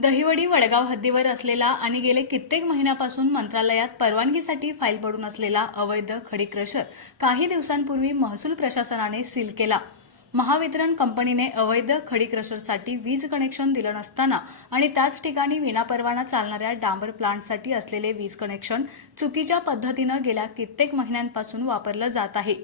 दहिवडी वडगाव हद्दीवर असलेला आणि गेले कित्येक महिन्यापासून मंत्रालयात परवानगीसाठी फाईल पडून असलेला अवैध खडी क्रशर काही दिवसांपूर्वी महसूल प्रशासनाने सील केला। महावितरण कंपनीने अवैध खडी क्रशरसाठी वीज कनेक्शन दिलं नसताना आणि त्याच ठिकाणी विनापरवाना चालणाऱ्या डांबर प्लांटसाठी असलेले वीज कनेक्शन चुकीच्या पद्धतीनं गेल्या कित्येक महिन्यांपासून वापरलं जात आहे।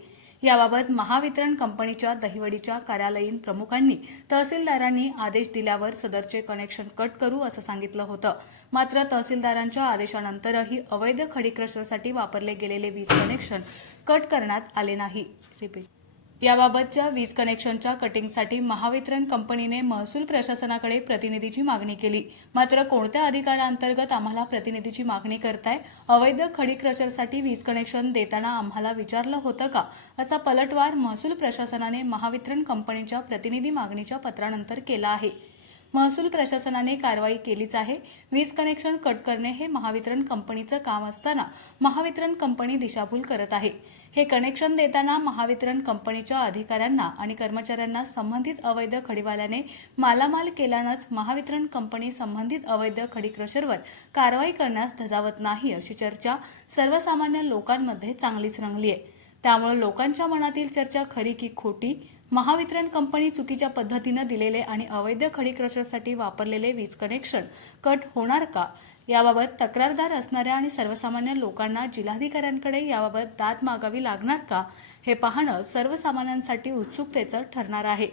याबाबत महावितरण कंपनीच्या दहिवडीच्या कार्यालयीन प्रमुखांनी तहसीलदारांनी आदेश दिल्यावर सदरचे कनेक्शन कट करू असं सांगितलं होतं। मात्र तहसीलदारांच्या आदेशानंतरही अवैध खडी क्रशरसाठी वापरले गेलेले वीज कनेक्शन कट करण्यात आले नाही। याबाबतच्या वीज कनेक्शनच्या कटिंगसाठी महावितरण कंपनीने महसूल प्रशासनाकडे प्रतिनिधीची मागणी केली। मात्र कोणत्या अधिकारांतर्गत आम्हाला प्रतिनिधीची मागणी करताय? अवैध खडी क्रशरसाठी वीज कनेक्शन देताना आम्हाला विचारलं होतं का? असा पलटवार महसूल प्रशासनाने महावितरण कंपनीच्या प्रतिनिधी मागणीच्या पत्रानंतर केला आहे। महसूल प्रशासनाने कारवाई केलीच आहे। वीज कनेक्शन कट करणे हे महावितरण कंपनीचं काम असताना महावितरण कंपनी दिशाभूल करत आहे। हे कनेक्शन देताना महावितरण कंपनीच्या अधिकाऱ्यांना आणि कर्मचाऱ्यांना संबंधित अवैध खडीवाल्याने मालामाल केल्यानंच महावितरण कंपनी संबंधित अवैध खडी क्रशरवर कारवाई करण्यास धजावत नाही अशी चर्चा सर्वसामान्य लोकांमध्ये चांगलीच रंगली आहे। त्यामुळे लोकांच्या मनातील चर्चा खरी की खोटी? महावितरण कंपनी चुकीच्या पद्धतीनं दिलेले आणि अवैध खडी क्रशरसाठी वापरलेले वीज कनेक्शन कट होणार का? याबाबत तक्रारदार असणाऱ्या आणि सर्वसामान्य लोकांना जिल्हाधिकाऱ्यांकडे याबाबत दाद मागावी लागणार का? हे पाहणं सर्वसामान्यांसाठी उत्सुकतेचं ठरणार आहे।